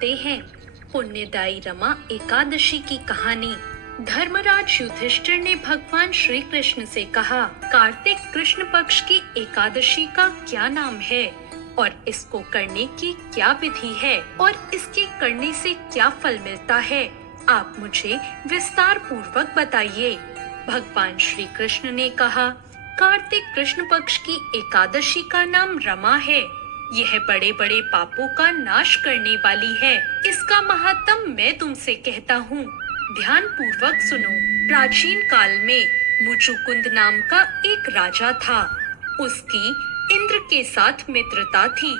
सुनते हैं पुण्यदायी रमा एकादशी की कहानी। धर्मराज युधिष्ठिर ने भगवान श्री कृष्ण से कहा, कार्तिक कृष्ण पक्ष की एकादशी का क्या नाम है और इसको करने की क्या विधि है और इसके करने से क्या फल मिलता है, आप मुझे विस्तार पूर्वक बताइए। भगवान श्री कृष्ण ने कहा, कार्तिक कृष्ण पक्ष की एकादशी का नाम रमा है। यह बड़े बड़े पापों का नाश करने वाली है। इसका महात्म मैं तुमसे कहता हूँ, ध्यान पूर्वक सुनो। प्राचीन काल में मुचुकुंद नाम का एक राजा था। उसकी इंद्र के साथ मित्रता थी।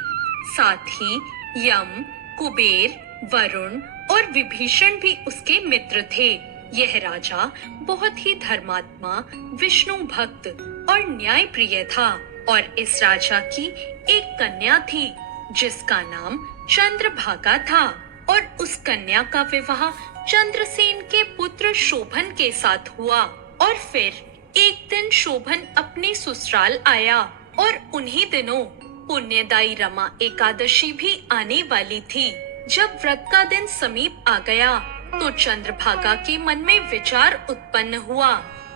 साथ ही यम, कुबेर, वरुण और विभीषण भी उसके मित्र थे। यह राजा बहुत ही धर्मात्मा, विष्णु भक्त और न्याय प्रिय था और इस राजा की एक कन्या थी जिसका नाम चंद्रभागा था और उस कन्या का विवाह चंद्रसेन के पुत्र शोभन के साथ हुआ। और फिर एक दिन शोभन अपने ससुराल आया और उन्हीं दिनों पुण्यदायी रमा एकादशी भी आने वाली थी। जब व्रत का दिन समीप आ गया तो चंद्रभागा के मन में विचार उत्पन्न हुआ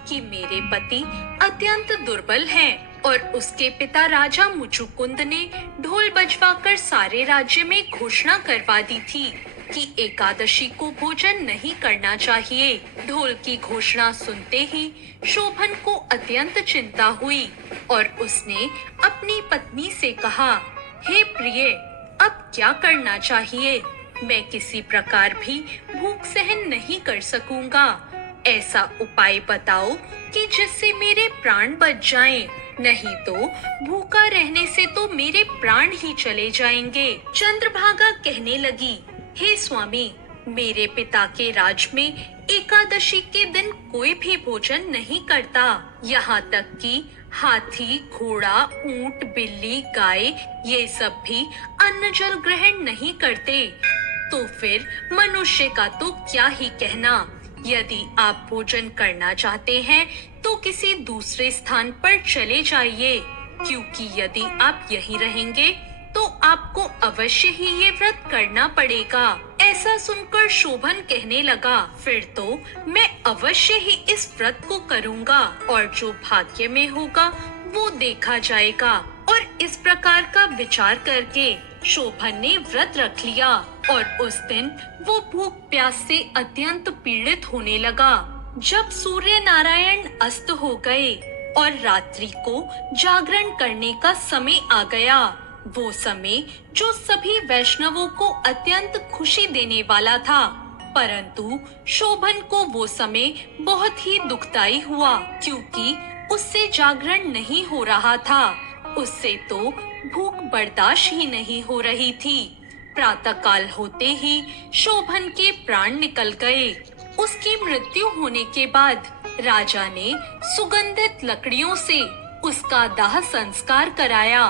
कि मेरे पति अत्यंत दुर्बल हैं और उसके पिता राजा मुचुकुंद ने ढोल बजवाकर सारे राज्य में घोषणा करवा दी थी कि एकादशी को भोजन नहीं करना चाहिए। ढोल की घोषणा सुनते ही शोभन को अत्यंत चिंता हुई और उसने अपनी पत्नी से कहा, हे प्रिय, अब क्या करना चाहिए? मैं किसी प्रकार भी भूख सहन नहीं कर सकूंगा। ऐसा उपाय बताओ कि जिससे मेरे प्राण बच जाएं, नहीं तो भूखा रहने से तो मेरे प्राण ही चले जाएंगे। चंद्रभागा कहने लगी, हे स्वामी, मेरे पिता के राज में एकादशी के दिन कोई भी भोजन नहीं करता। यहाँ तक कि हाथी, घोड़ा, ऊंट, बिल्ली, गाय ये सब भी अन्न जल ग्रहण नहीं करते। तो फिर मनुष्य का तो क्या ही कहना। यदि आप भोजन करना चाहते हैं तो किसी दूसरे स्थान पर चले जाइए, क्योंकि यदि आप यहीं रहेंगे तो आपको अवश्य ही ये व्रत करना पड़ेगा। ऐसा सुनकर शोभन कहने लगा, फिर तो मैं अवश्य ही इस व्रत को करूँगा और जो भाग्य में होगा वो देखा जाएगा। और इस प्रकार का विचार करके शोभन ने व्रत रख लिया और उस दिन वो भूख प्यास से अत्यंत पीड़ित होने लगा। जब सूर्य नारायण अस्त हो गए और रात्रि को जागरण करने का समय आ गया, वो समय जो सभी वैष्णवों को अत्यंत खुशी देने वाला था, परंतु शोभन को वो समय बहुत ही दुखदाई हुआ, क्योंकि उससे जागरण नहीं हो रहा था। उससे तो भूख बर्दाश्त ही नहीं हो रही थी। प्रातःकाल होते ही शोभन के प्राण निकल गए। उसकी मृत्यु होने के बाद राजा ने सुगंधित लकड़ियों से उसका दाह संस्कार कराया,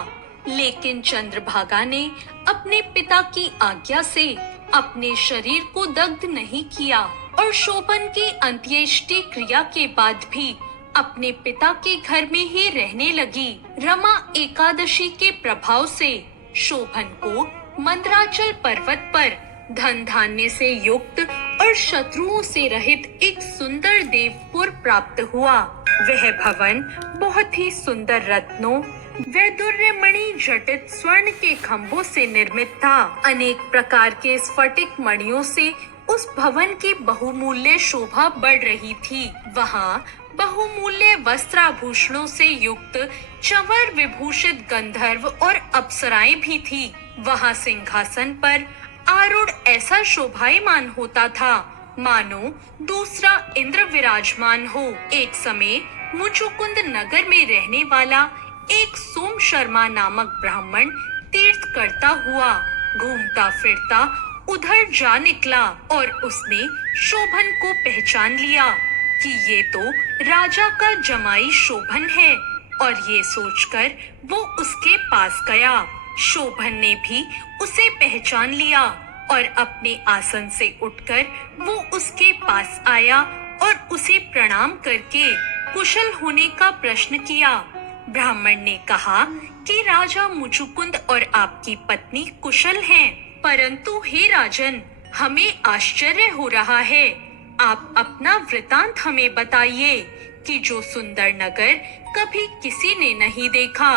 लेकिन चंद्रभागा ने अपने पिता की आज्ञा से अपने शरीर को दग्ध नहीं किया और शोभन की अंत्येष्टि क्रिया के बाद भी अपने पिता के घर में ही रहने लगी। रमा एकादशी के प्रभाव से शोभन को मंदराचल पर्वत पर धन धान्य से युक्त और शत्रुओं से रहित एक सुंदर देवपुर प्राप्त हुआ। वह भवन बहुत ही सुंदर रत्नों, वैदुर्यमणि जटित स्वर्ण के खंभों से निर्मित था। अनेक प्रकार के स्फटिक मणियों से उस भवन की बहुमूल्य शोभा बढ़ रही थी। वहाँ बहुमूल्य वस्त्राभूषणों से युक्त चंवर विभूषित गंधर्व और अप्सराएं भी थी। वहाँ सिंहासन पर आरूढ़ ऐसा शोभायमान होता था मानो दूसरा इंद्र विराजमान हो। एक समय मुचुकुंद नगर में रहने वाला एक सोम शर्मा नामक ब्राह्मण तीर्थ करता हुआ घूमता फिरता उधर जा निकला और उसने शोभन को पहचान लिया कि ये तो राजा का जमाई शोभन है, और ये सोचकर वो उसके पास गया। शोभन ने भी उसे पहचान लिया और अपने आसन से उठकर वो उसके पास आया और उसे प्रणाम करके कुशल होने का प्रश्न किया। ब्राह्मण ने कहा कि राजा मुचुकुंद और आपकी पत्नी कुशल हैं। परंतु हे राजन, हमें आश्चर्य हो रहा है। आप अपना वृतांत हमें बताइए कि जो सुंदर नगर कभी किसी ने नहीं देखा,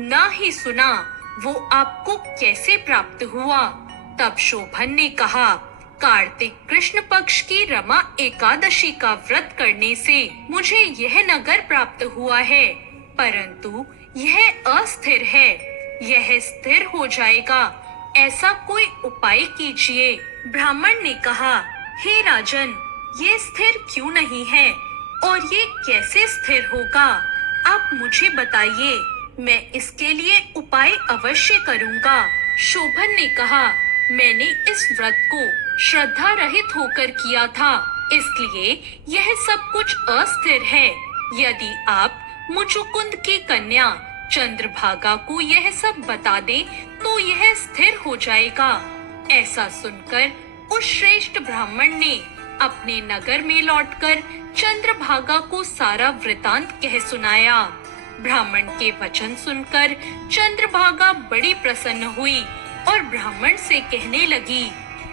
ना ही सुना, वो आपको कैसे प्राप्त हुआ। तब शोभन ने कहा, कार्तिक कृष्ण पक्ष की रमा एकादशी का व्रत करने से मुझे यह नगर प्राप्त हुआ है, परंतु यह अस्थिर है। यह स्थिर हो जाएगा, ऐसा कोई उपाय कीजिए। ब्राह्मण ने कहा, हे राजन, ये स्थिर क्यों नहीं है और ये कैसे स्थिर होगा? आप मुझे बताइए, मैं इसके लिए उपाय अवश्य करूंगा। शोभन ने कहा, मैंने इस व्रत को श्रद्धा रहित होकर किया था, इसलिए यह सब कुछ अस्थिर है। यदि आप मुचुकुंद की कन्या चंद्रभागा को यह सब बता दे तो यह स्थिर हो जाएगा। ऐसा सुनकर उस श्रेष्ठ ब्राह्मण ने अपने नगर में लौटकर चंद्रभागा को सारा वृतांत कह सुनाया। ब्राह्मण के वचन सुनकर चंद्रभागा बड़ी प्रसन्न हुई और ब्राह्मण से कहने लगी,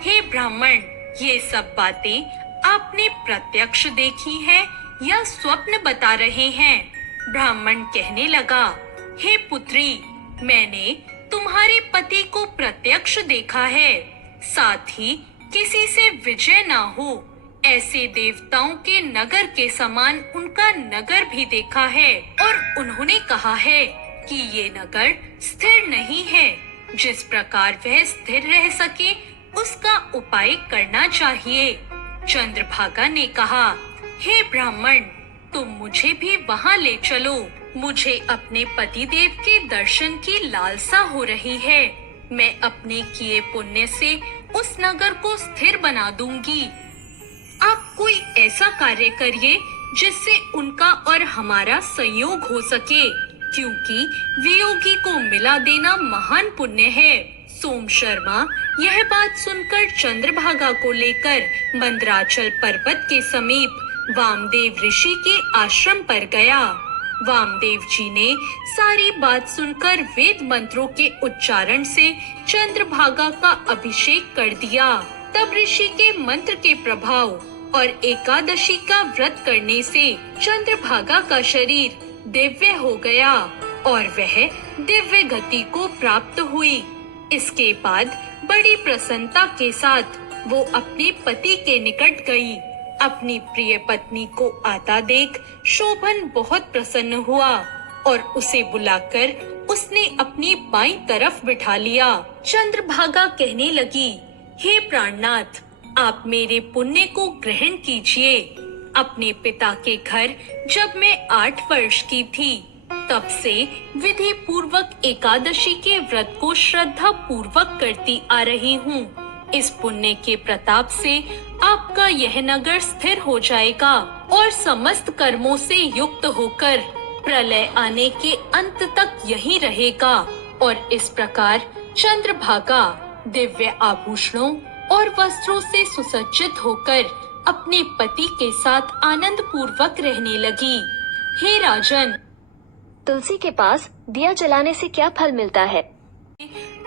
हे ब्राह्मण, ये सब बातें आपने प्रत्यक्ष देखी है या स्वप्न बता रहे हैं? ब्राह्मण कहने लगा, हे पुत्री, मैंने तुम्हारे पति को प्रत्यक्ष देखा है, साथ ही किसी से विजय ना हो ऐसे देवताओं के नगर के समान उनका नगर भी देखा है, और उन्होंने कहा है कि ये नगर स्थिर नहीं है। जिस प्रकार वह स्थिर रह सके उसका उपाय करना चाहिए। चंद्रभागा ने कहा, हे ब्राह्मण, तुम मुझे भी वहाँ ले चलो। मुझे अपने पतिदेव के दर्शन की लालसा हो रही है। मैं अपने किए पुण्य से उस नगर को स्थिर बना दूंगी। आप कोई ऐसा कार्य करिए जिससे उनका और हमारा संयोग हो सके, क्योंकि वियोगी को मिला देना महान पुण्य है। सोम शर्मा यह बात सुनकर चंद्रभागा को लेकर मंदराचल पर्वत के समीप वामदेव ऋषि के आश्रम पर गया। वामदेव जी ने सारी बात सुनकर वेद मंत्रों के उच्चारण से चंद्रभागा का अभिषेक कर दिया। तब ऋषि के मंत्र के प्रभाव और एकादशी का व्रत करने से चंद्रभागा का शरीर दिव्य हो गया और वह दिव्य गति को प्राप्त हुई। इसके बाद बड़ी प्रसन्नता के साथ वो अपने पति के निकट गई। अपनी प्रिय पत्नी को आता देख शोभन बहुत प्रसन्न हुआ और उसे बुलाकर उसने अपनी बाईं तरफ बिठा लिया। चंद्रभागा कहने लगी, हे प्राणनाथ, आप मेरे पुण्य को ग्रहण कीजिए। अपने पिता के घर जब मैं 8 वर्ष की थी, तब से विधि पूर्वक एकादशी के व्रत को श्रद्धा पूर्वक करती आ रही हूँ। इस पुण्य के प्रताप से आपका यह नगर स्थिर हो जाएगा और समस्त कर्मों से युक्त होकर प्रलय आने के अंत तक यहीं रहेगा। और इस प्रकार चंद्रभागा दिव्य आभूषणों और वस्त्रों से सुसज्जित होकर अपने पति के साथ आनंद पूर्वक रहने लगी। हे राजन, तुलसी के पास दिया जलाने से क्या फल मिलता है?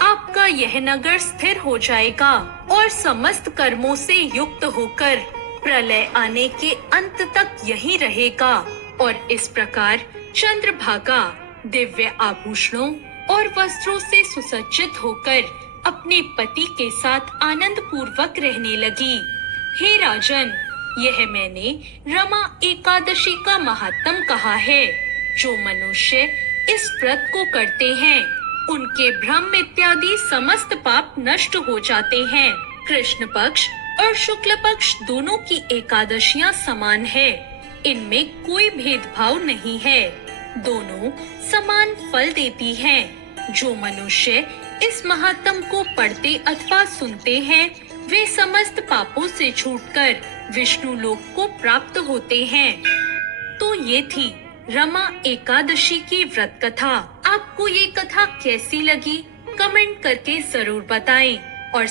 आपका यह नगर स्थिर हो जाएगा और समस्त कर्मों से युक्त होकर प्रलय आने के अंत तक यहीं रहेगा। और इस प्रकार चंद्रभागा दिव्य आभूषणों और वस्त्रों से सुसज्जित होकर अपने पति के साथ आनंद पूर्वक रहने लगी। हे राजन, यह मैंने रमा एकादशी का महात्म कहा है। जो मनुष्य इस व्रत को करते हैं, उनके भ्रम इत्यादि समस्त पाप नष्ट हो जाते हैं। कृष्ण पक्ष और शुक्ल पक्ष दोनों की एकादशियां समान है। इनमें कोई भेदभाव नहीं है। दोनों समान फल देती हैं। जो मनुष्य इस महात्म को पढ़ते अथवा सुनते हैं, वे समस्त पापों से छूटकर विष्णु लोक को प्राप्त होते हैं। तो ये थी रमा एकादशी की व्रत कथा। आपको ये कथा कैसी लगी? कमेंट करके जरूर बताएं और